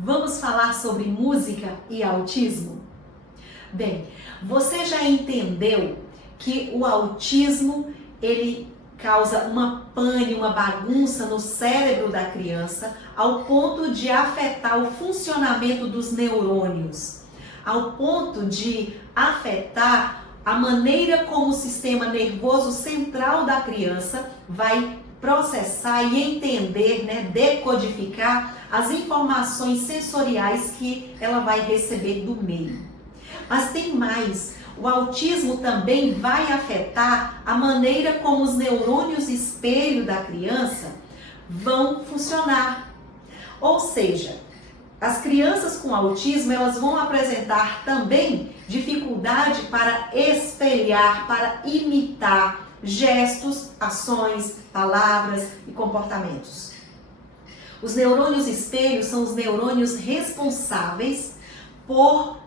Vamos falar sobre música e autismo? Bem, você já entendeu que o autismo, ele causa uma pane, uma bagunça no cérebro da criança, ao ponto de afetar o funcionamento dos neurônios, ao ponto de afetar a maneira como o sistema nervoso central da criança vai processar e entender, decodificar as informações sensoriais que ela vai receber do meio. Mas tem mais, o autismo também vai afetar a maneira como os neurônios espelho da criança vão funcionar. Ou seja, as crianças com autismo, elas vão apresentar também dificuldade para espelhar, para imitar gestos, ações, palavras e comportamentos. Os neurônios espelhos são os neurônios responsáveis por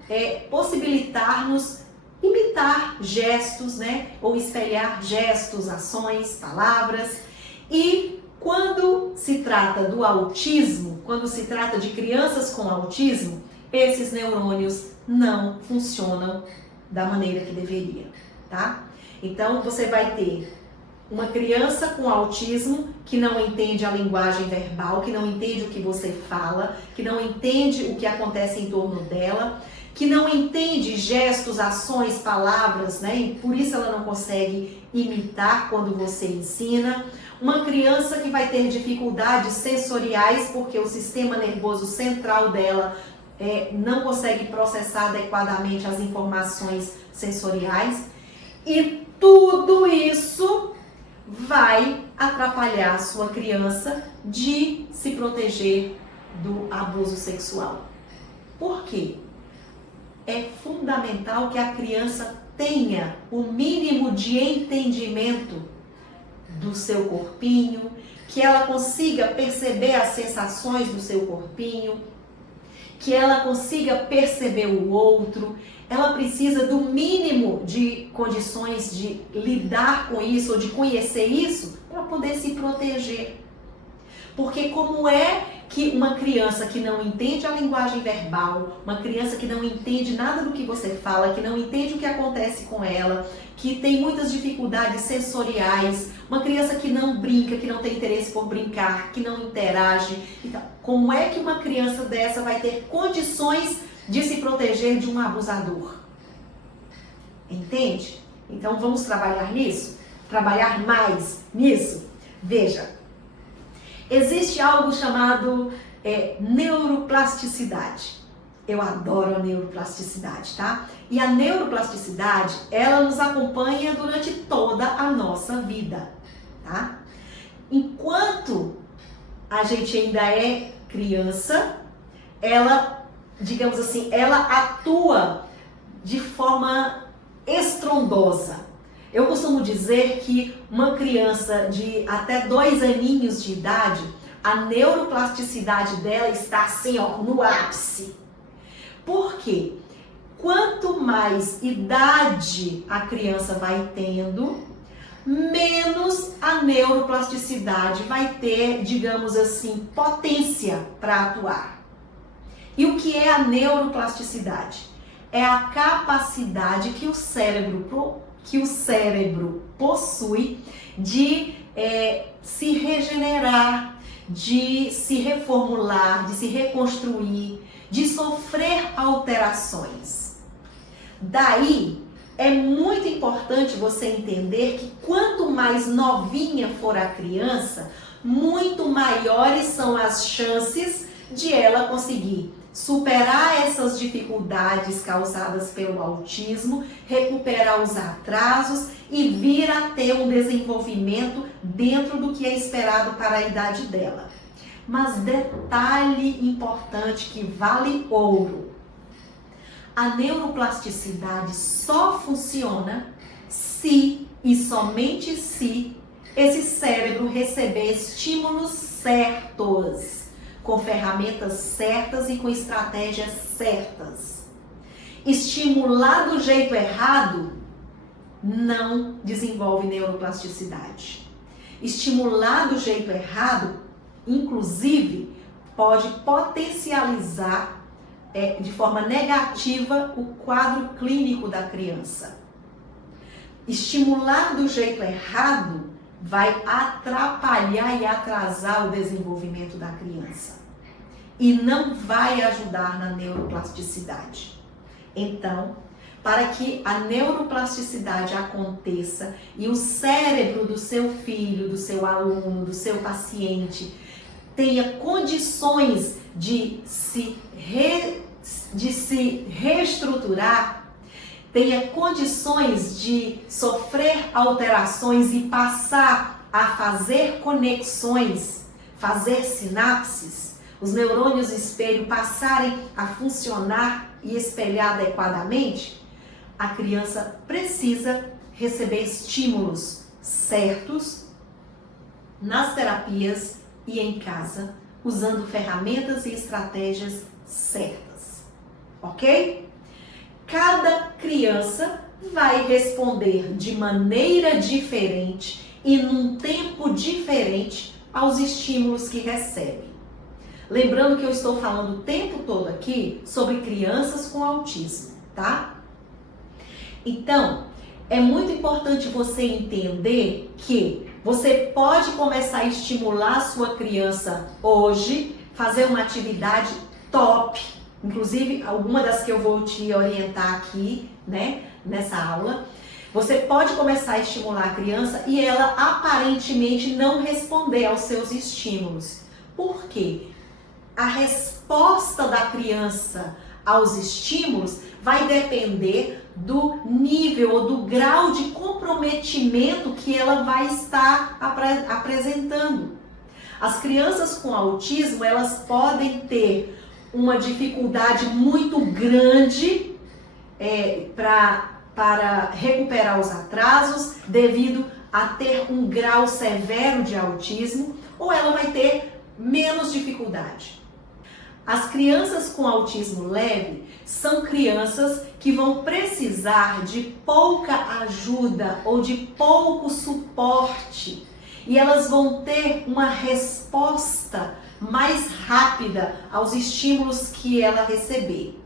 possibilitar-nos imitar gestos, ou espelhar gestos, ações, palavras. E quando se trata do autismo, quando se trata de crianças com autismo, esses neurônios não funcionam da maneira que deveria, tá? Então, você vai ter uma criança com autismo que não entende a linguagem verbal, que não entende o que você fala, que não entende o que acontece em torno dela, que não entende gestos, ações, palavras, e por isso ela não consegue imitar quando você ensina. Uma criança que vai ter dificuldades sensoriais porque o sistema nervoso central dela não consegue processar adequadamente as informações sensoriais. E tudo isso vai atrapalhar a sua criança de se proteger do abuso sexual. Por quê? É fundamental que a criança tenha o mínimo de entendimento do seu corpinho, que ela consiga perceber as sensações do seu corpinho, que ela consiga perceber o outro. Ela precisa do mínimo de condições de lidar com isso ou de conhecer isso para poder se proteger. Porque como é que uma criança que não entende a linguagem verbal, uma criança que não entende nada do que você fala, que não entende o que acontece com ela, que tem muitas dificuldades sensoriais, uma criança que não brinca, que não tem interesse por brincar, que não interage, então, como é que uma criança dessa vai ter condições de se proteger de um abusador? Entende? Então vamos trabalhar nisso? Trabalhar mais nisso? Veja, existe algo chamado neuroplasticidade. Eu adoro a neuroplasticidade, tá? E a neuroplasticidade, ela nos acompanha durante toda a nossa vida, tá? Enquanto a gente ainda é criança, ela, digamos assim, ela atua de forma estrondosa. Eu costumo dizer que uma criança de até 2 aninhos de idade, a neuroplasticidade dela está assim, no ápice. Por quê? Quanto mais idade a criança vai tendo, menos a neuroplasticidade vai ter, digamos assim, potência para atuar. E o que é a neuroplasticidade? É a capacidade que o cérebro possui de se regenerar, de se reformular, de se reconstruir, de sofrer alterações. Daí, é muito importante você entender que quanto mais novinha for a criança, muito maiores são as chances de ela conseguir superar essas dificuldades causadas pelo autismo, recuperar os atrasos e vir a ter um desenvolvimento dentro do que é esperado para a idade dela. Mas detalhe importante que vale ouro: a neuroplasticidade só funciona se e somente se esse cérebro receber estímulos certos, com ferramentas certas e com estratégias certas. Estimular do jeito errado não desenvolve neuroplasticidade. Estimular do jeito errado, inclusive, pode potencializar de forma negativa o quadro clínico da criança. Estimular do jeito errado vai atrapalhar e atrasar o desenvolvimento da criança e não vai ajudar na neuroplasticidade. Então, para que a neuroplasticidade aconteça e o cérebro do seu filho, do seu aluno, do seu paciente tenha condições de se reestruturar, tenha condições de sofrer alterações e passar a fazer conexões, fazer sinapses, os neurônios espelho passarem a funcionar e espelhar adequadamente, a criança precisa receber estímulos certos nas terapias e em casa, usando ferramentas e estratégias certas, ok? Cada criança vai responder de maneira diferente e num tempo diferente aos estímulos que recebe. Lembrando que eu estou falando o tempo todo aqui sobre crianças com autismo, tá? Então, é muito importante você entender que você pode começar a estimular a sua criança hoje, fazer uma atividade top, inclusive alguma das que eu vou te orientar aqui, né, nessa aula. Você pode começar a estimular a criança e ela aparentemente não responder aos seus estímulos. Por quê? A resposta da criança aos estímulos vai depender do nível ou do grau de comprometimento que ela vai estar apresentando. As crianças com autismo, elas podem ter uma dificuldade muito grande para recuperar os atrasos devido a ter um grau severo de autismo, ou ela vai ter menos dificuldade. As crianças com autismo leve são crianças que vão precisar de pouca ajuda ou de pouco suporte e elas vão ter uma resposta mais rápida aos estímulos que ela receber.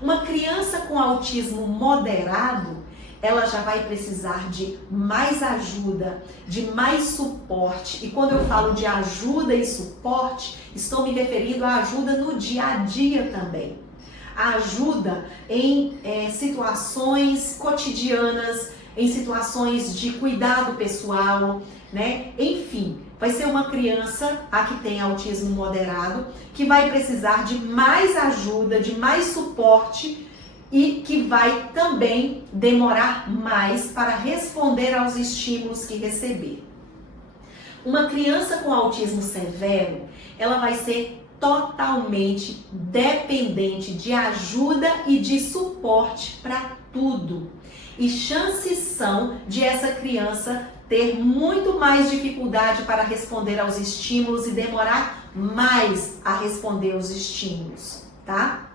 Uma criança com autismo moderado, ela já vai precisar de mais ajuda, de mais suporte. E quando eu falo de ajuda e suporte, estou me referindo à ajuda no dia a dia também. A ajuda em situações cotidianas, em situações de cuidado pessoal, né? Enfim, vai ser uma criança, a que tem autismo moderado, que vai precisar de mais ajuda, de mais suporte e que vai também demorar mais para responder aos estímulos que receber. Uma criança com autismo severo, ela vai ser totalmente dependente de ajuda e de suporte para tudo. E chances são de essa criança ter muito mais dificuldade para responder aos estímulos e demorar mais a responder aos estímulos, tá?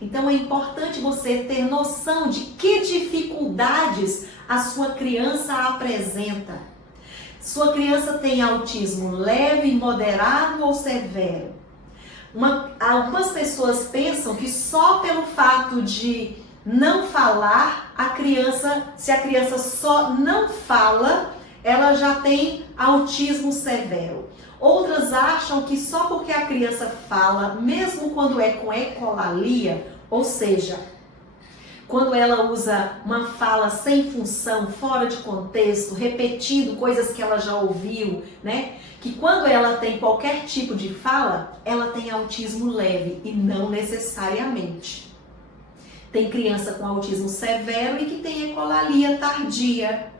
Então é importante você ter noção de que dificuldades a sua criança apresenta. Sua criança tem autismo leve, moderado ou severo? Algumas pessoas pensam que só pelo fato de não falar, se a criança só não fala, ela já tem autismo severo. Outras acham que só porque a criança fala, mesmo quando é com ecolalia, ou seja, quando ela usa uma fala sem função, fora de contexto, repetindo coisas que ela já ouviu, né? Que quando ela tem qualquer tipo de fala, ela tem autismo leve e não necessariamente. Tem criança com autismo severo e que tem ecolalia tardia.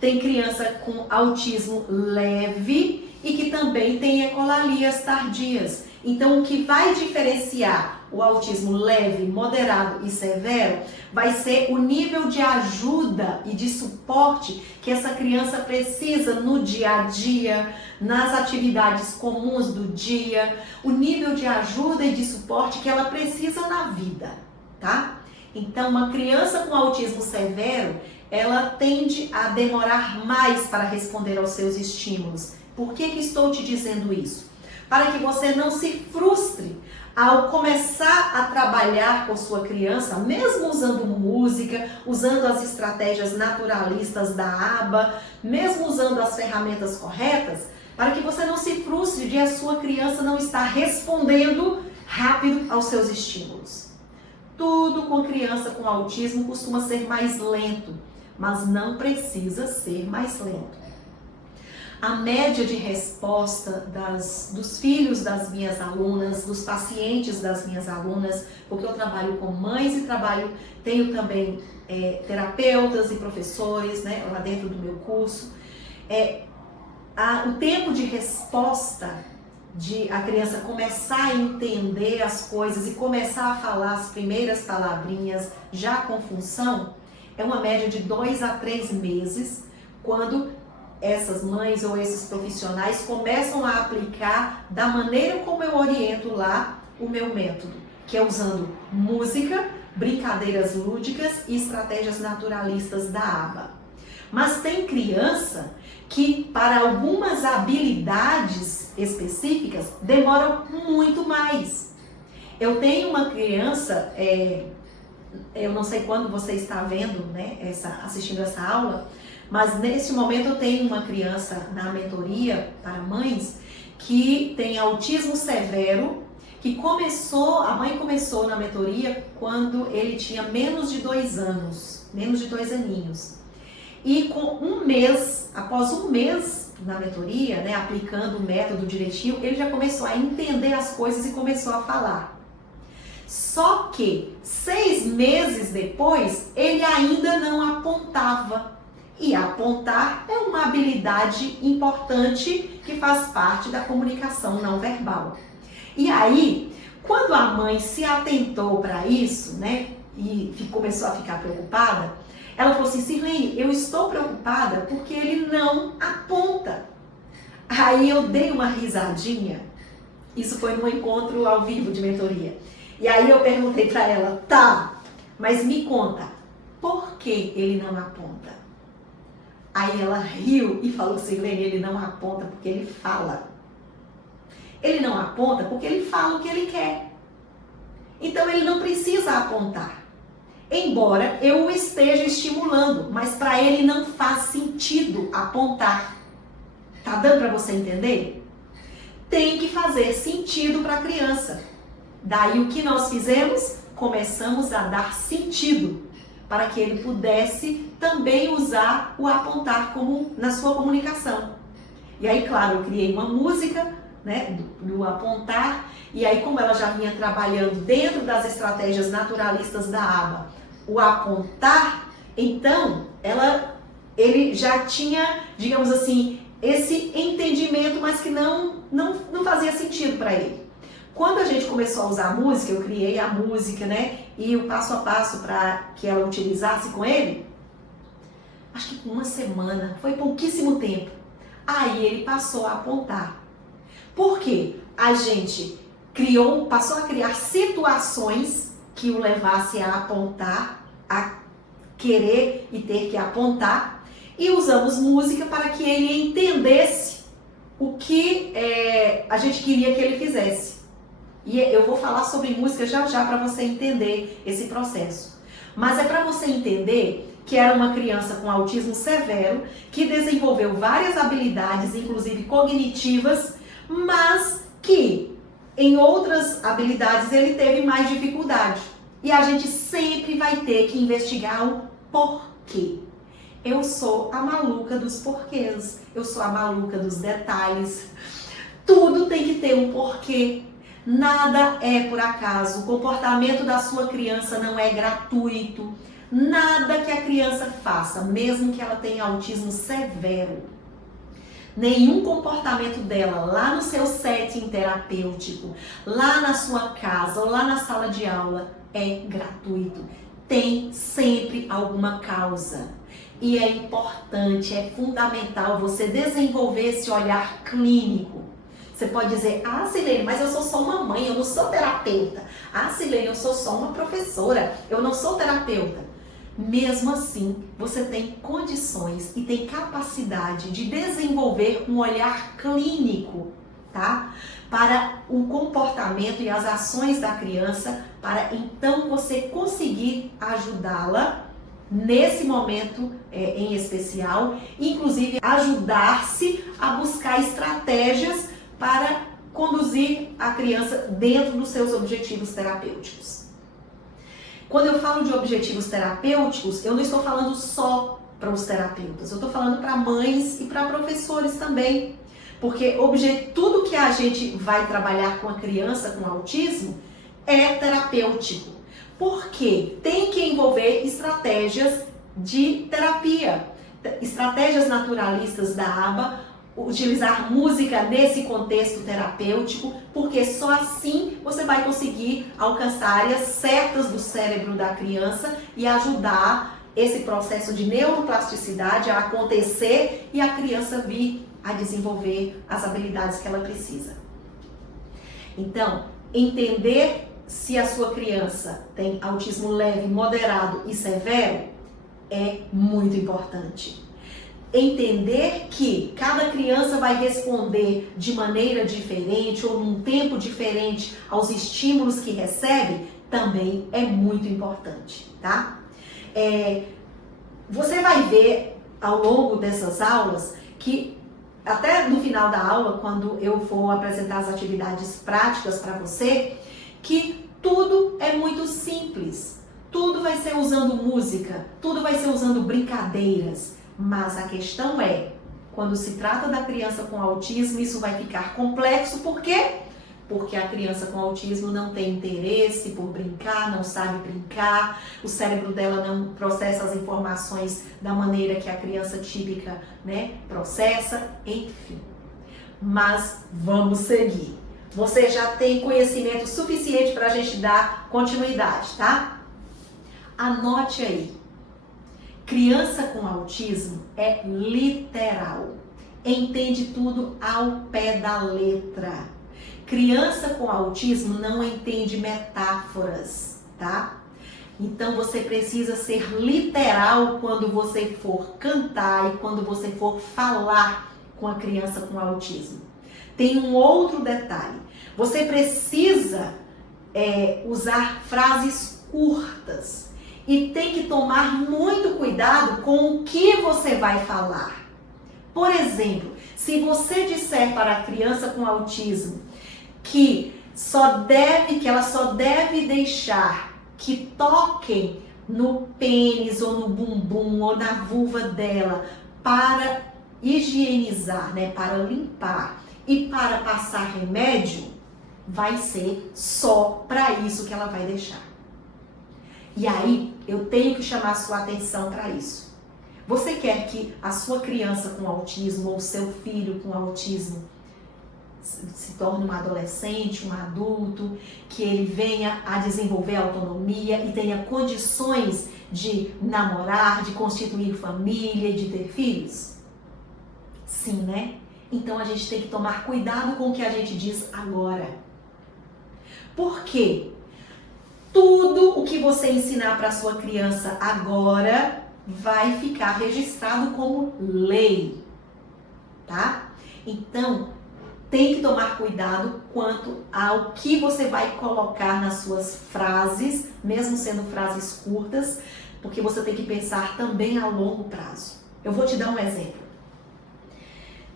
Tem criança com autismo leve e que também tem ecolalias tardias. Então, o que vai diferenciar o autismo leve, moderado e severo vai ser o nível de ajuda e de suporte que essa criança precisa no dia a dia, nas atividades comuns do dia, o nível de ajuda e de suporte que ela precisa na vida, tá? Então, uma criança com autismo severo, ela tende a demorar mais para responder aos seus estímulos. Por que estou te dizendo isso? para que você não se frustre ao começar a trabalhar com sua criança, mesmo usando música, usando as estratégias naturalistas da aba, mesmo usando as ferramentas corretas, para que você não se frustre de a sua criança não estar respondendo rápido aos seus estímulos. Tudo com criança com autismo costuma ser mais lento, mas não precisa ser mais lento. A média de resposta dos filhos das minhas alunas, dos pacientes das minhas alunas, porque eu trabalho com mães e tenho também terapeutas e professores, né, lá dentro do meu curso, o tempo de resposta de a criança começar a entender as coisas e começar a falar as primeiras palavrinhas já com função, é uma média de 2 a 3 meses, quando essas mães ou esses profissionais começam a aplicar da maneira como eu oriento lá o meu método, que é usando música, brincadeiras lúdicas e estratégias naturalistas da aba. Mas tem criança que, para algumas habilidades específicas, demoram muito mais. Eu tenho uma criança, eu não sei quando você está vendo, né, assistindo essa aula, mas nesse momento eu tenho uma criança na mentoria para mães que tem autismo severo, que a mãe começou na mentoria quando ele tinha menos de 2 anos, menos de 2 aninhos. E com após um mês na mentoria, né, aplicando o método direitinho, ele já começou a entender as coisas e começou a falar. Só que 6 meses depois, ele ainda não apontava. E apontar é uma habilidade importante que faz parte da comunicação não verbal. E aí, quando a mãe se atentou para isso, né, e começou a ficar preocupada, ela falou assim: Sirlene, eu estou preocupada porque ele não aponta. Aí eu dei uma risadinha, isso foi num encontro ao vivo de mentoria. E aí eu perguntei para ela: tá, mas me conta, por que ele não aponta? Aí ela riu e falou: Sirlene, ele não aponta porque ele fala. Ele não aponta porque ele fala o que ele quer. Então ele não precisa apontar. Embora eu o esteja estimulando, mas para ele não faz sentido apontar. Tá dando para você entender? Tem que fazer sentido para a criança. Daí o que nós fizemos? Começamos a dar sentido para que ele pudesse também usar o apontar como na sua comunicação. E aí, claro, eu criei uma música, né, do apontar, e aí como ela já vinha trabalhando dentro das estratégias naturalistas da aba, o apontar, então ele já tinha, digamos assim, esse entendimento, mas que não fazia sentido para ele. Quando a gente começou a usar a música, eu criei a música, né, e o passo a passo para que ela utilizasse com ele, acho que com 1 semana, foi pouquíssimo tempo. Aí ele passou a apontar. Por quê? A gente passou a criar situações que o levasse a apontar, a querer e ter que apontar, e usamos música para que ele entendesse o que a gente queria que ele fizesse. E eu vou falar sobre música já já para você entender esse processo. Mas é para você entender que era uma criança com autismo severo, que desenvolveu várias habilidades, inclusive cognitivas, mas que em outras habilidades ele teve mais dificuldade. E a gente sempre vai ter que investigar o porquê. Eu sou a maluca dos porquês, eu sou a maluca dos detalhes. Tudo tem que ter um porquê. Nada é por acaso. O comportamento da sua criança não é gratuito. Nada que a criança faça, mesmo que ela tenha autismo severo, nenhum comportamento dela lá no seu setting terapêutico, lá na sua casa ou lá na sala de aula é gratuito. Tem sempre alguma causa. E é importante, é fundamental você desenvolver esse olhar clínico. Você pode dizer: ah, Sirlene, mas eu sou só uma mãe, eu não sou terapeuta. Ah, Sirlene, eu sou só uma professora, eu não sou terapeuta. Mesmo assim, você tem condições e tem capacidade de desenvolver um olhar clínico tá? Para o comportamento e as ações da criança, para então você conseguir ajudá-la nesse momento em especial, inclusive ajudar-se a buscar estratégias para conduzir a criança dentro dos seus objetivos terapêuticos. Quando eu falo de objetivos terapêuticos, eu não estou falando só para os terapeutas, eu estou falando para mães e para professores também, porque tudo que a gente vai trabalhar com a criança com autismo é terapêutico, porque tem que envolver estratégias de terapia, estratégias naturalistas da ABA, utilizar música nesse contexto terapêutico, porque só assim você vai conseguir alcançar áreas certas do cérebro da criança e ajudar esse processo de neuroplasticidade a acontecer e a criança vir a desenvolver as habilidades que ela precisa. Então, entender se a sua criança tem autismo leve, moderado e severo é muito importante. Entender que cada criança vai responder de maneira diferente ou num tempo diferente aos estímulos que recebe também é muito importante, tá? Você vai ver ao longo dessas aulas que até no final da aula, quando eu for apresentar as atividades práticas para você, que tudo é muito simples. Tudo vai ser usando música, tudo vai ser usando brincadeiras. Mas a questão é, quando se trata da criança com autismo, isso vai ficar complexo. Por quê? Porque a criança com autismo não tem interesse por brincar, não sabe brincar, o cérebro dela não processa as informações da maneira que a criança típica, né, processa, enfim. Mas vamos seguir. Você já tem conhecimento suficiente para a gente dar continuidade, tá? Anote aí. Criança com autismo é literal, entende tudo ao pé da letra. Criança com autismo não entende metáforas, tá? Então você precisa ser literal quando você for cantar e quando você for falar com a criança com autismo. Tem um outro detalhe, você precisa usar frases curtas. E tem que tomar muito cuidado com o que você vai falar. Por exemplo, se você disser para a criança com autismo que ela só deve deixar que toquem no pênis ou no bumbum ou na vulva dela para higienizar, né, para limpar e para passar remédio, vai ser só para isso que ela vai deixar. E aí, eu tenho que chamar a sua atenção para isso. Você quer que a sua criança com autismo ou seu filho com autismo se torne um adolescente, um adulto, que ele venha a desenvolver autonomia e tenha condições de namorar, de constituir família, de ter filhos? Sim, né? Então a gente tem que tomar cuidado com o que a gente diz agora. Por quê? Tudo o que você ensinar para sua criança agora vai ficar registrado como lei, tá? Então, tem que tomar cuidado quanto ao que você vai colocar nas suas frases, mesmo sendo frases curtas, porque você tem que pensar também a longo prazo. Eu vou te dar um exemplo.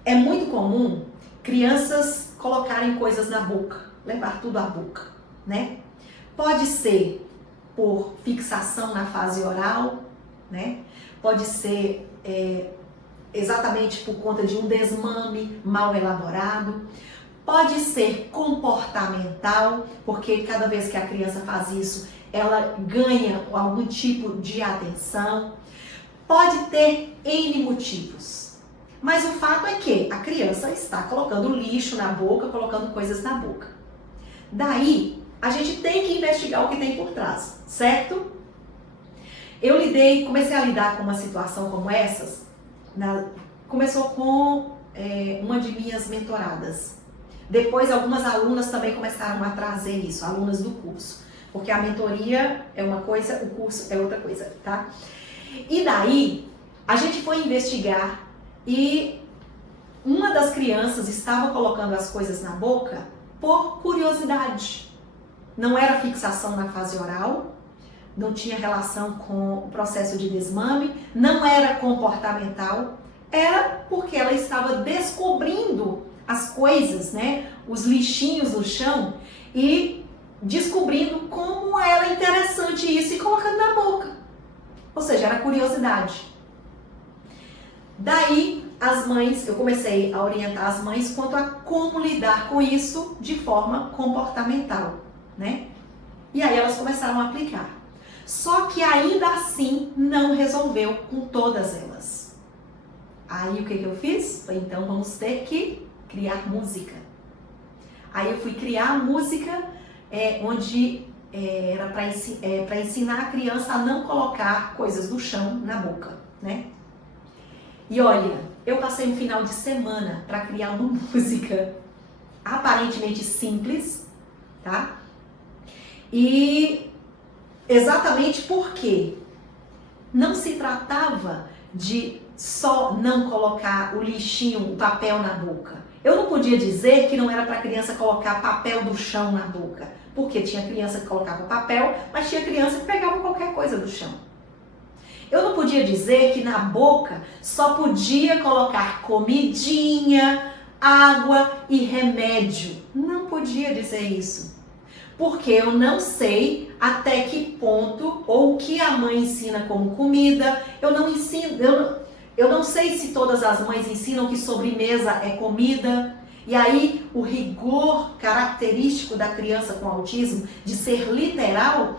É muito comum crianças colocarem coisas na boca, levar tudo à boca, né? Pode ser por fixação na fase oral, né? Pode ser exatamente por conta de um desmame mal elaborado. Pode ser comportamental, porque cada vez que a criança faz isso, ela ganha algum tipo de atenção. Pode ter N motivos. Mas o fato é que a criança está colocando lixo na boca, colocando coisas na boca. Daí, a gente tem que investigar o que tem por trás, certo? Eu comecei a lidar com uma situação como essas, começou com uma de minhas mentoradas. Depois algumas alunas também começaram a trazer isso, alunas do curso. Porque a mentoria é uma coisa, o curso é outra coisa, tá? E daí, a gente foi investigar e uma das crianças estava colocando as coisas na boca por curiosidade. Não era fixação na fase oral, não tinha relação com o processo de desmame, não era comportamental, era porque ela estava descobrindo as coisas, né? Os lixinhos no chão e descobrindo como era interessante isso e colocando na boca. Ou seja, era curiosidade. Daí, as mães, eu comecei a orientar as mães quanto a como lidar com isso de forma comportamental, né? E aí elas começaram a aplicar. Só que ainda assim não resolveu com todas elas. Aí o que eu fiz? Falei, então vamos ter que criar música. Aí eu fui criar música onde era para ensinar a criança a não colocar coisas do chão na boca, né? E olha, eu passei um final de semana para criar uma música aparentemente simples, tá? E exatamente porque não se tratava de só não colocar o lixinho, o papel na boca. Eu não podia dizer que não era para a criança colocar papel do chão na boca, porque tinha criança que colocava papel, mas tinha criança que pegava qualquer coisa do chão. Eu não podia dizer que na boca só podia colocar comidinha, água e remédio. Não podia dizer isso. Porque eu não sei até que ponto ou o que a mãe ensina como comida. Eu não sei se todas as mães ensinam que sobremesa é comida. E aí o rigor característico da criança com autismo de ser literal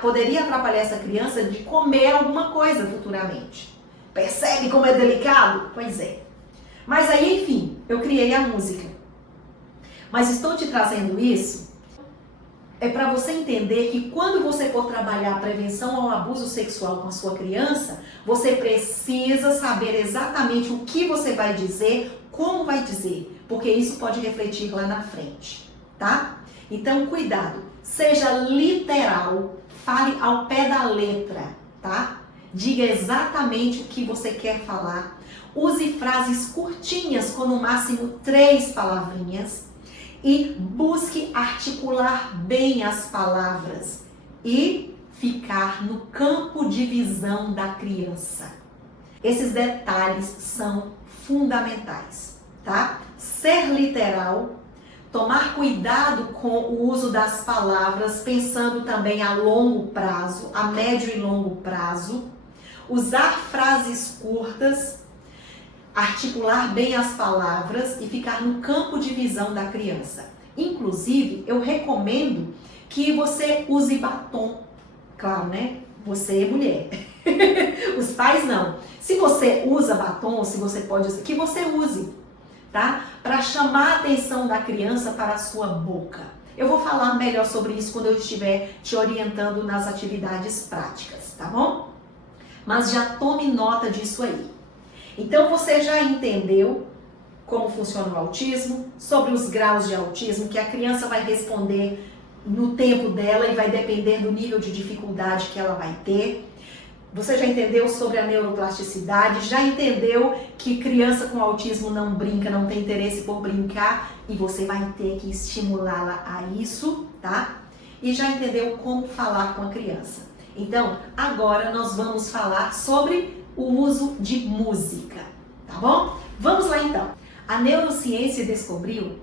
poderia atrapalhar essa criança de comer alguma coisa futuramente. Percebe como é delicado? Pois é. Mas aí, enfim, eu criei a música. Mas estou te trazendo isso para você entender que quando você for trabalhar a prevenção ao abuso sexual com a sua criança, você precisa saber exatamente o que você vai dizer, como vai dizer, porque isso pode refletir lá na frente, tá? Então, cuidado, seja literal, fale ao pé da letra, tá? Diga exatamente o que você quer falar. Use frases curtinhas, com no máximo 3 palavrinhas. E busque articular bem as palavras e ficar no campo de visão da criança. Esses detalhes são fundamentais, tá? Ser literal, tomar cuidado com o uso das palavras, pensando também a longo prazo, a médio e longo prazo, usar frases curtas, articular bem as palavras e ficar no campo de visão da criança. Inclusive, eu recomendo que você use batom. Claro, né? Você é mulher. Os pais não. Se você usa batom, se você pode usar, que você use, tá? Para chamar a atenção da criança para a sua boca. Eu vou falar melhor sobre isso quando eu estiver te orientando nas atividades práticas, tá bom? Mas já tome nota disso aí. Então você já entendeu como funciona o autismo, sobre os graus de autismo, que a criança vai responder no tempo dela e vai depender do nível de dificuldade que ela vai ter. Você já entendeu sobre a neuroplasticidade, já entendeu que criança com autismo não brinca, não tem interesse por brincar e você vai ter que estimulá-la a isso, tá? E já entendeu como falar com a criança. Então, agora nós vamos falar sobre o uso de música, tá bom? Vamos lá então. A neurociência descobriu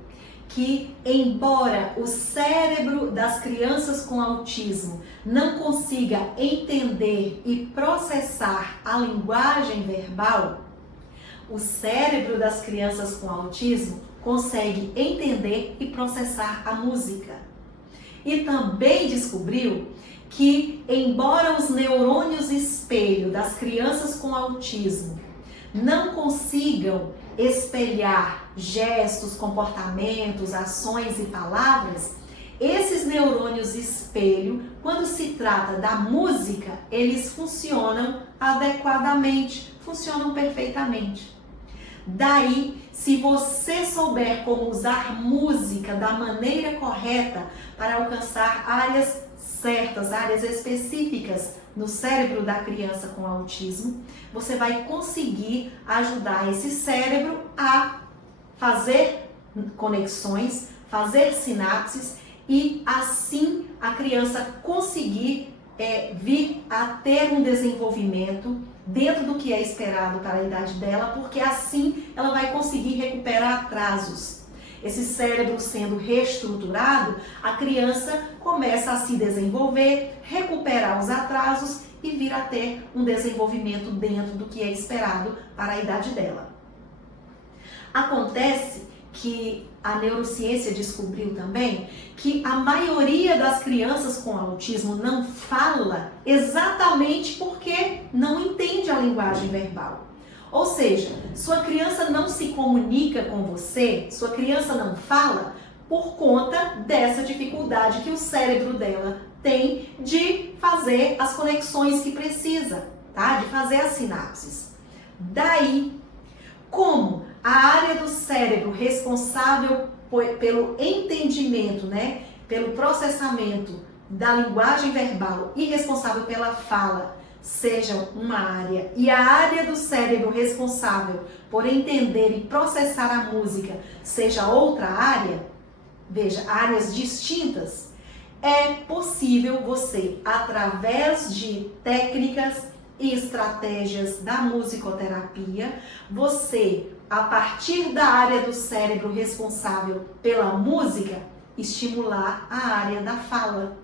que, embora o cérebro das crianças com autismo não consiga entender e processar a linguagem verbal, o cérebro das crianças com autismo consegue entender e processar a música. E também descobriu que, embora os neurônios espelho das crianças com autismo não consigam espelhar gestos, comportamentos, ações e palavras, esses neurônios espelho, quando se trata da música, eles funcionam adequadamente, funcionam perfeitamente. Daí, se você souber como usar música da maneira correta para alcançar áreas certas, áreas específicas no cérebro da criança com autismo, você vai conseguir ajudar esse cérebro a fazer conexões, fazer sinapses e assim a criança conseguir vir a ter um desenvolvimento dentro do que é esperado para a idade dela, porque assim ela vai conseguir recuperar atrasos. Esse cérebro sendo reestruturado, a criança começa a se desenvolver, recuperar os atrasos e vir a ter um desenvolvimento dentro do que é esperado para a idade dela. Acontece que a neurociência descobriu também que a maioria das crianças com autismo não fala exatamente porque não entende a linguagem verbal. Ou seja, sua criança não se comunica com você, sua criança não fala por conta dessa dificuldade que o cérebro dela tem de fazer as conexões que precisa, tá? De fazer as sinapses. Daí, como a área do cérebro responsável pelo entendimento, né, pelo processamento da linguagem verbal e responsável pela fala seja uma área e a área do cérebro responsável por entender e processar a música seja outra área, veja, áreas distintas, é possível você, através de técnicas e estratégias da musicoterapia, você, a partir da área do cérebro responsável pela música, estimular a área da fala.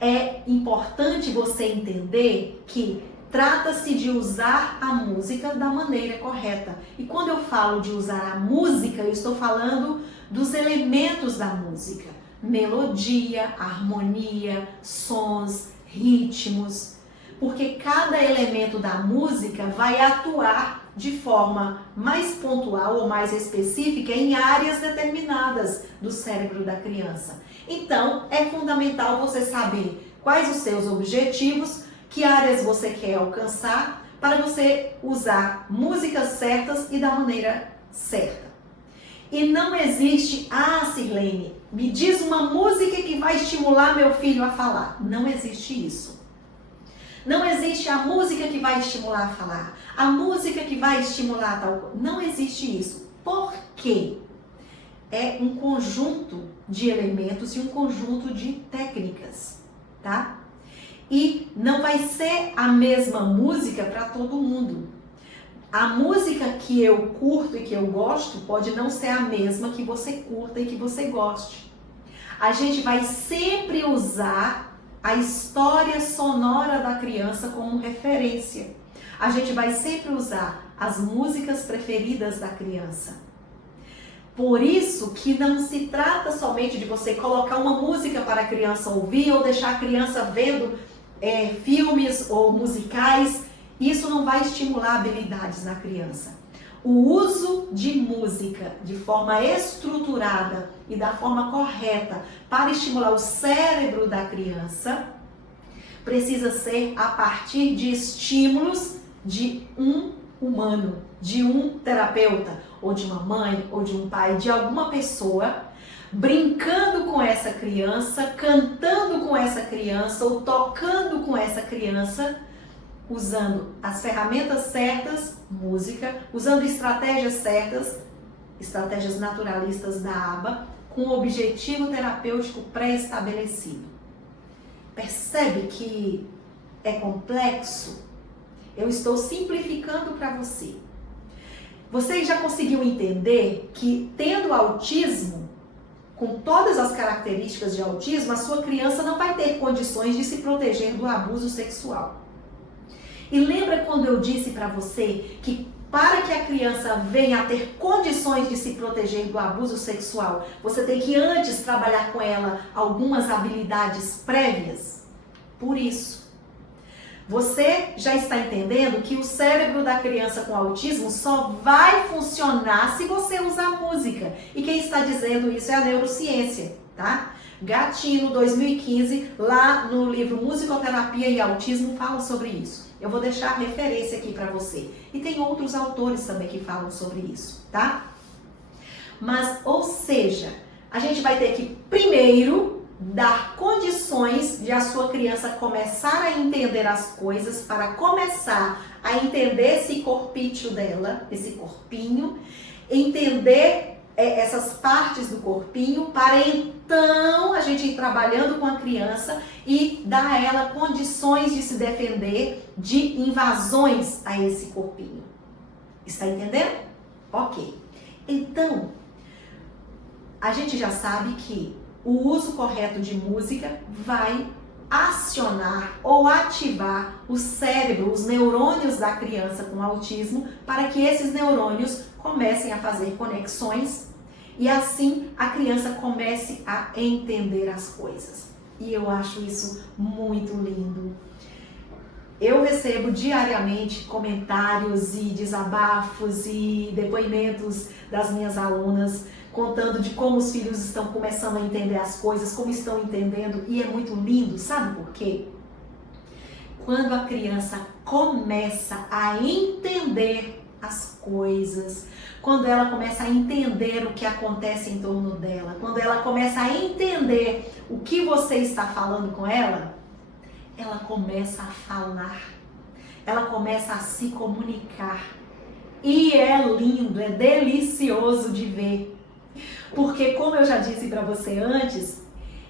É importante você entender que trata-se de usar a música da maneira correta. E quando eu falo de usar a música, eu estou falando dos elementos da música. Melodia, harmonia, sons, ritmos. Porque cada elemento da música vai atuar de forma mais pontual ou mais específica em áreas determinadas do cérebro da criança. Então, é fundamental você saber quais os seus objetivos, que áreas você quer alcançar, para você usar músicas certas e da maneira certa. E não existe, Sirlene, me diz uma música que vai estimular meu filho a falar. Não existe isso. Não existe a música que vai estimular a falar, a música que vai estimular tal coisa. Não existe isso. Por quê? É um conjunto de elementos e um conjunto de técnicas, tá? E não vai ser a mesma música para todo mundo. A música que eu curto e que eu gosto pode não ser a mesma que você curta e que você goste. A gente vai sempre usar a história sonora da criança como referência. A gente vai sempre usar as músicas preferidas da criança. Por isso que não se trata somente de você colocar uma música para a criança ouvir ou deixar a criança vendo filmes ou musicais. Isso não vai estimular habilidades na criança. O uso de música de forma estruturada e da forma correta para estimular o cérebro da criança precisa ser a partir de estímulos de um humano, de um terapeuta, ou de uma mãe, ou de um pai, de alguma pessoa, brincando com essa criança, cantando com essa criança, ou tocando com essa criança, usando as ferramentas certas, música, usando estratégias certas, estratégias naturalistas da ABA, com o objetivo terapêutico pré-estabelecido. Percebe que é complexo? Eu estou simplificando para você. Você já conseguiu entender que, tendo autismo, com todas as características de autismo, a sua criança não vai ter condições de se proteger do abuso sexual. E lembra quando eu disse para você que para que a criança venha a ter condições de se proteger do abuso sexual, você tem que antes trabalhar com ela algumas habilidades prévias? Por isso, você já está entendendo que o cérebro da criança com autismo só vai funcionar se você usar música. E quem está dizendo isso é a neurociência, tá? Gatino, 2015, lá no livro Musicoterapia e Autismo, fala sobre isso. Eu vou deixar a referência aqui para você. E tem outros autores também que falam sobre isso, tá? Mas, ou seja, a gente vai ter que primeiro dar condições de a sua criança começar a entender as coisas, para começar a entender esse corpício dela, esse corpinho, entender essas partes do corpinho, para então a gente ir trabalhando com a criança e dar a ela condições de se defender de invasões a esse corpinho. Está entendendo? Ok. Então, a gente já sabe que o uso correto de música vai acionar ou ativar o cérebro, os neurônios da criança com autismo, para que esses neurônios comecem a fazer conexões e assim a criança comece a entender as coisas. E eu acho isso muito lindo. Eu recebo diariamente comentários e desabafos e depoimentos das minhas alunas contando de como os filhos estão começando a entender as coisas, como estão entendendo, e é muito lindo, sabe por quê? Quando a criança começa a entender as coisas, quando ela começa a entender o que acontece em torno dela, quando ela começa a entender o que você está falando com ela, ela começa a falar, ela começa a se comunicar. E é lindo, é delicioso de ver. Porque, como eu já disse para você antes,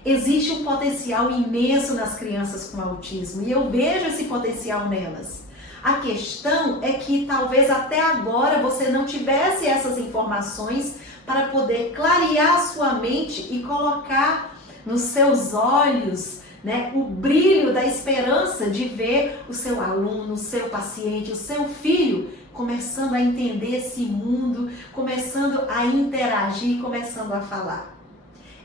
existe um potencial imenso nas crianças com autismo e eu vejo esse potencial nelas. A questão é que talvez até agora você não tivesse essas informações para poder clarear a sua mente e colocar nos seus olhos, né, o brilho da esperança de ver o seu aluno, o seu paciente, o seu filho começando a entender esse mundo, começando a interagir, começando a falar.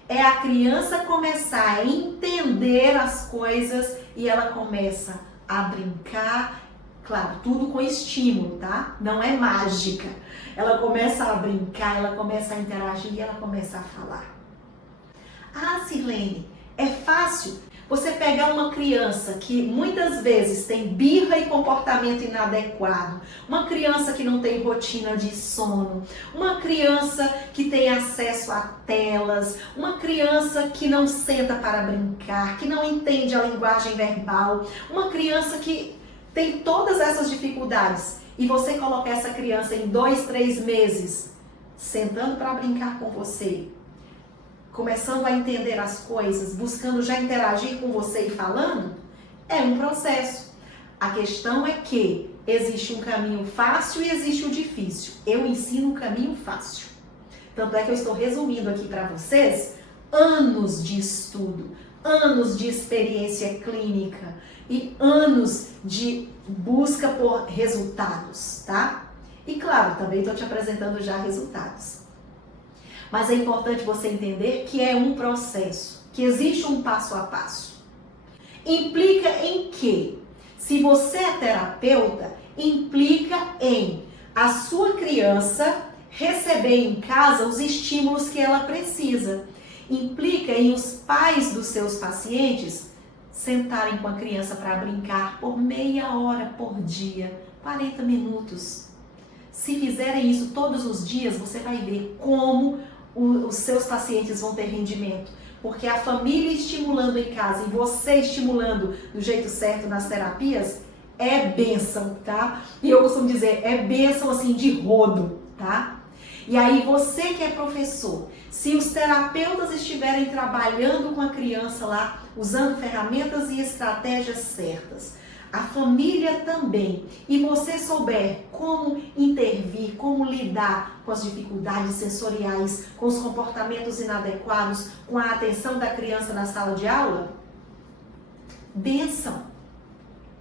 É a criança começar a entender as coisas e ela começa a brincar, claro, tudo com estímulo, tá? Não é mágica. Ela começa a brincar, ela começa a interagir e ela começa a falar. Ah, Sirlene, é fácil você pegar uma criança que muitas vezes tem birra e comportamento inadequado, uma criança que não tem rotina de sono, uma criança que tem acesso a telas, uma criança que não senta para brincar, que não entende a linguagem verbal, uma criança que tem todas essas dificuldades e você colocar essa criança em 2, 3 meses sentando para brincar com você, começando a entender as coisas, buscando já interagir com você e falando, é um processo. A questão é que existe um caminho fácil e existe o difícil. Eu ensino o caminho fácil. Tanto é que eu estou resumindo aqui para vocês anos de estudo, anos de experiência clínica e anos de busca por resultados, tá? E claro, também estou te apresentando já resultados. Mas é importante você entender que é um processo, que existe um passo a passo. Implica em que? Se você é terapeuta, implica em a sua criança receber em casa os estímulos que ela precisa. Implica em os pais dos seus pacientes sentarem com a criança para brincar por meia hora por dia, 40 minutos. Se fizerem isso todos os dias, você vai ver como os seus pacientes vão ter rendimento, porque a família estimulando em casa e você estimulando do jeito certo nas terapias é bênção, tá? E eu costumo dizer, é bênção assim de rodo, tá? E aí você que é professor, se os terapeutas estiverem trabalhando com a criança lá, usando ferramentas e estratégias certas, a família também, e você souber como intervir, como lidar com as dificuldades sensoriais, com os comportamentos inadequados, com a atenção da criança na sala de aula, bênção,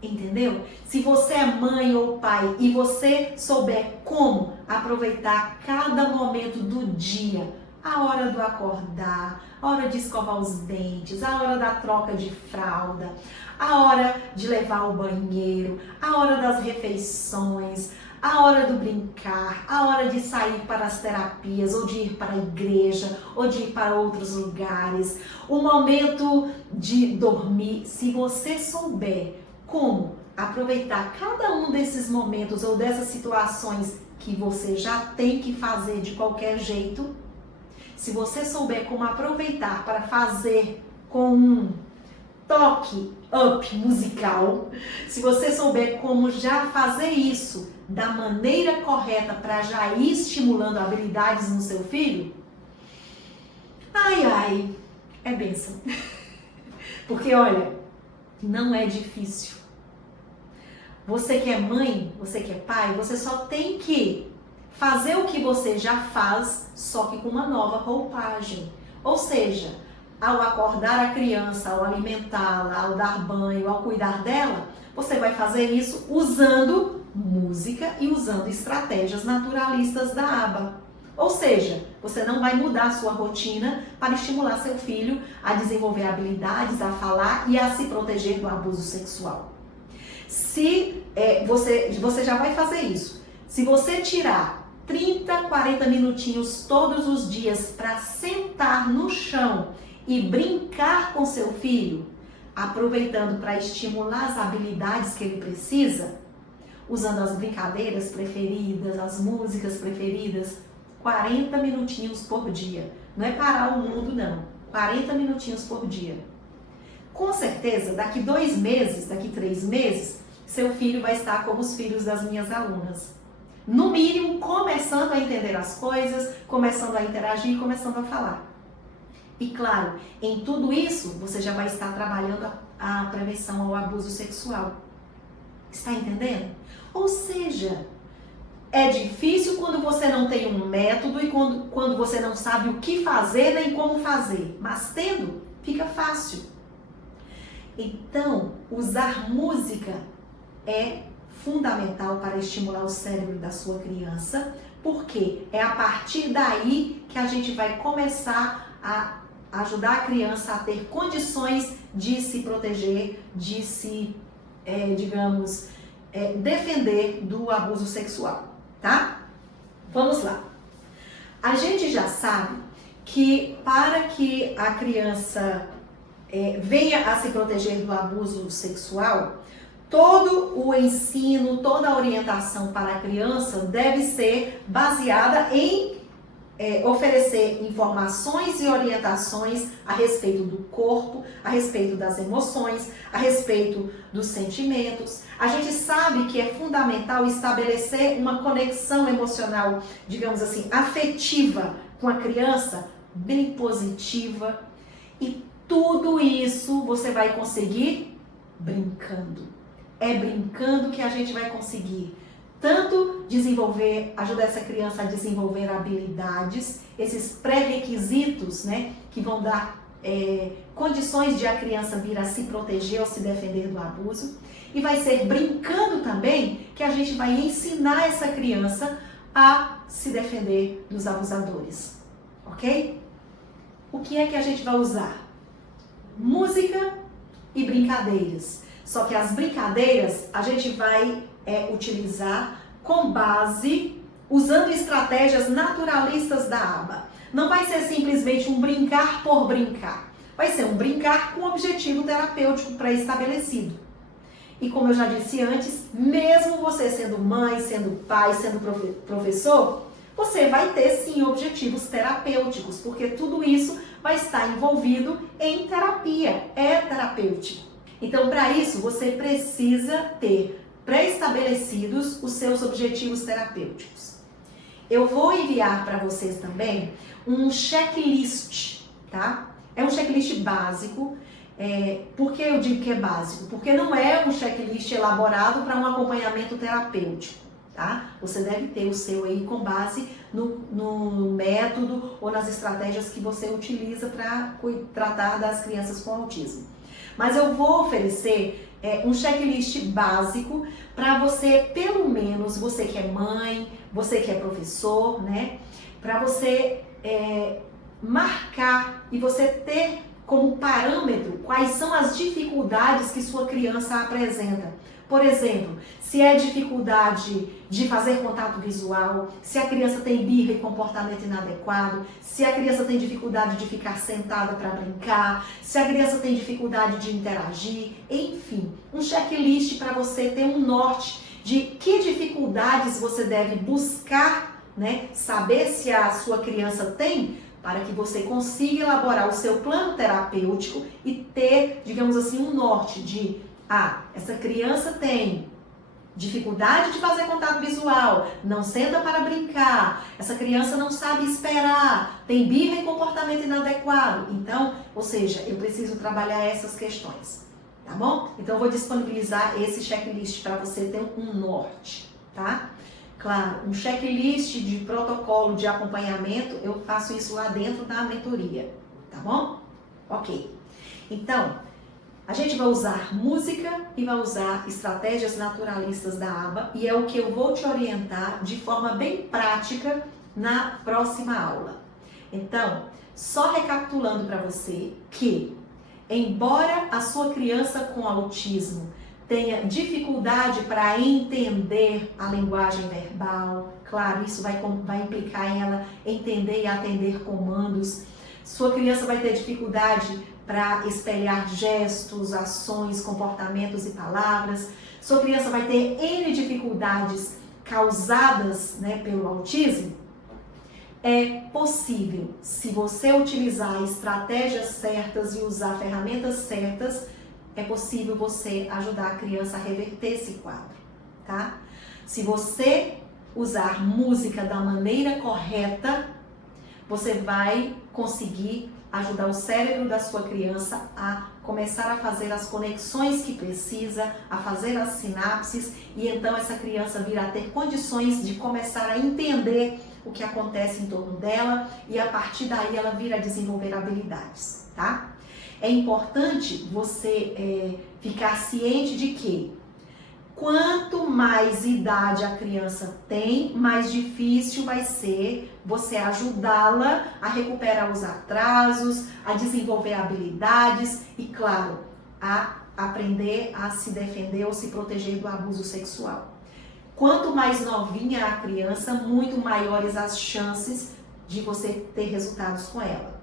entendeu? Se você é mãe ou pai e você souber como aproveitar cada momento do dia, a hora do acordar, a hora de escovar os dentes, a hora da troca de fralda, a hora de levar ao banheiro, a hora das refeições, a hora do brincar, a hora de sair para as terapias, ou de ir para a igreja, ou de ir para outros lugares, o momento de dormir. Se você souber como aproveitar cada um desses momentos ou dessas situações que você já tem que fazer de qualquer jeito. Se você souber como aproveitar para fazer com um toque up musical, se você souber como já fazer isso da maneira correta para já ir estimulando habilidades no seu filho, ai, é bênção. Porque olha, não é difícil. Você que é mãe, você que é pai, você só tem que fazer o que você já faz, só que com uma nova roupagem. Ou seja, ao acordar a criança, ao alimentá-la, ao dar banho, ao cuidar dela, você vai fazer isso usando música e usando estratégias naturalistas da ABA. Ou seja, você não vai mudar a sua rotina para estimular seu filho a desenvolver habilidades, a falar e a se proteger do abuso sexual. Se você já vai fazer isso, se você tirar 30, 40 minutinhos todos os dias para sentar no chão e brincar com seu filho, aproveitando para estimular as habilidades que ele precisa, usando as brincadeiras preferidas, as músicas preferidas, 40 minutinhos por dia. Não é parar o mundo, não. 40 minutinhos por dia. Com certeza, daqui 2 meses, daqui 3 meses, seu filho vai estar como os filhos das minhas alunas. No mínimo, começando a entender as coisas, começando a interagir, começando a falar. E claro, em tudo isso, você já vai estar trabalhando a prevenção ao abuso sexual. Está entendendo? Ou seja, é difícil quando você não tem um método e quando você não sabe o que fazer nem como fazer. Mas tendo, fica fácil. Então, usar música é fundamental para estimular o cérebro da sua criança, porque é a partir daí que a gente vai começar a ajudar a criança a ter condições de se proteger, de se, defender do abuso sexual, tá? Vamos lá. A gente já sabe que para que a criança venha a se proteger do abuso sexual, todo o ensino, toda a orientação para a criança deve ser baseada em oferecer informações e orientações a respeito do corpo, a respeito das emoções, a respeito dos sentimentos. A gente sabe que é fundamental estabelecer uma conexão emocional, digamos assim, afetiva com a criança, bem positiva. E tudo isso você vai conseguir brincando. É brincando que a gente vai conseguir tanto ajudar essa criança a desenvolver habilidades, esses pré-requisitos, né, que vão dar condições de a criança vir a se proteger ou se defender do abuso. E vai ser brincando também que a gente vai ensinar essa criança a se defender dos abusadores, ok? O que é que a gente vai usar? Música e brincadeiras. Só que as brincadeiras a gente vai utilizar com base, usando estratégias naturalistas da ABA. Não vai ser simplesmente um brincar por brincar. Vai ser um brincar com objetivo terapêutico pré-estabelecido. E como eu já disse antes, mesmo você sendo mãe, sendo pai, sendo professor, você vai ter sim objetivos terapêuticos, porque tudo isso vai estar envolvido em terapia, é terapêutico. Então, para isso, você precisa ter pré-estabelecidos os seus objetivos terapêuticos. Eu vou enviar para vocês também um checklist, tá? É um checklist básico. Por que eu digo que é básico? Porque não é um checklist elaborado para um acompanhamento terapêutico, tá? Você deve ter o seu aí com base no método ou nas estratégias que você utiliza para tratar das crianças com autismo. Mas eu vou oferecer um checklist básico para você, pelo menos, você que é mãe, você que é professor, né? Para você marcar e você ter como parâmetro quais são as dificuldades que sua criança apresenta. Por exemplo, se é dificuldade de fazer contato visual, se a criança tem birra e comportamento inadequado, se a criança tem dificuldade de ficar sentada para brincar, se a criança tem dificuldade de interagir, enfim, um checklist para você ter um norte de que dificuldades você deve buscar, né? Saber se a sua criança tem, para que você consiga elaborar o seu plano terapêutico e ter, digamos assim, um norte de, essa criança tem dificuldade de fazer contato visual, não senta para brincar, essa criança não sabe esperar, tem birra e comportamento inadequado. Então, ou seja, eu preciso trabalhar essas questões, tá bom? Então, eu vou disponibilizar esse checklist para você ter um norte, tá? Claro, um checklist de protocolo de acompanhamento, eu faço isso lá dentro da mentoria, tá bom? Ok. Então, a gente vai usar música e vai usar estratégias naturalistas da ABA e é o que eu vou te orientar de forma bem prática na próxima aula. Então, só recapitulando para você que, embora a sua criança com autismo tenha dificuldade para entender a linguagem verbal, claro, isso vai implicar em ela entender e atender comandos. Sua criança vai ter dificuldade para espelhar gestos, ações, comportamentos e palavras. Sua criança vai ter N dificuldades causadas, né, pelo autismo. É possível, se você utilizar estratégias certas e usar ferramentas certas, é possível você ajudar a criança a reverter esse quadro, tá? Se você usar música da maneira correta, você vai conseguir ajudar o cérebro da sua criança a começar a fazer as conexões que precisa, a fazer as sinapses, e então essa criança virá a ter condições de começar a entender o que acontece em torno dela e a partir daí ela vir a desenvolver habilidades, tá? É importante você ficar ciente de que quanto mais idade a criança tem, mais difícil vai ser você ajudá-la a recuperar os atrasos, a desenvolver habilidades e, claro, a aprender a se defender ou se proteger do abuso sexual. Quanto mais novinha a criança, muito maiores as chances de você ter resultados com ela.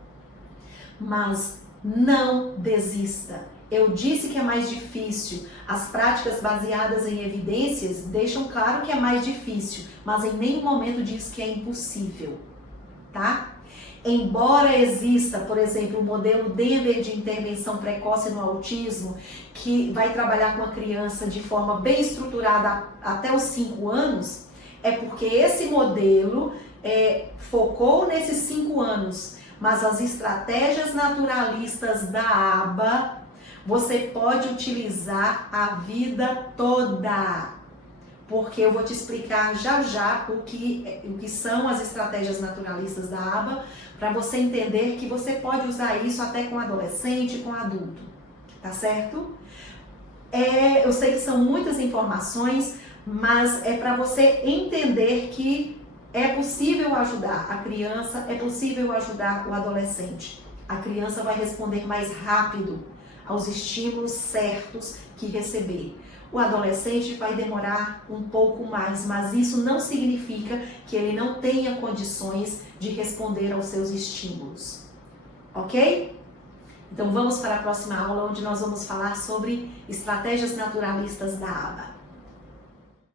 Mas não desista. Eu disse que é mais difícil. As práticas baseadas em evidências deixam claro que é mais difícil, mas em nenhum momento diz que é impossível, tá? Embora exista, por exemplo, o modelo Denver de intervenção precoce no autismo, que vai trabalhar com a criança de forma bem estruturada até os 5 anos, é porque esse modelo focou nesses 5 anos. Mas as estratégias naturalistas da ABA, você pode utilizar a vida toda. Porque eu vou te explicar já o que são as estratégias naturalistas da ABA, para você entender que você pode usar isso até com adolescente, com adulto. Tá certo? Eu sei que são muitas informações, mas é para você entender que é possível ajudar a criança, é possível ajudar o adolescente. A criança vai responder mais rápido aos estímulos certos que receber. O adolescente vai demorar um pouco mais, mas isso não significa que ele não tenha condições de responder aos seus estímulos. Ok? Então vamos para a próxima aula, onde nós vamos falar sobre estratégias naturalistas da ABA.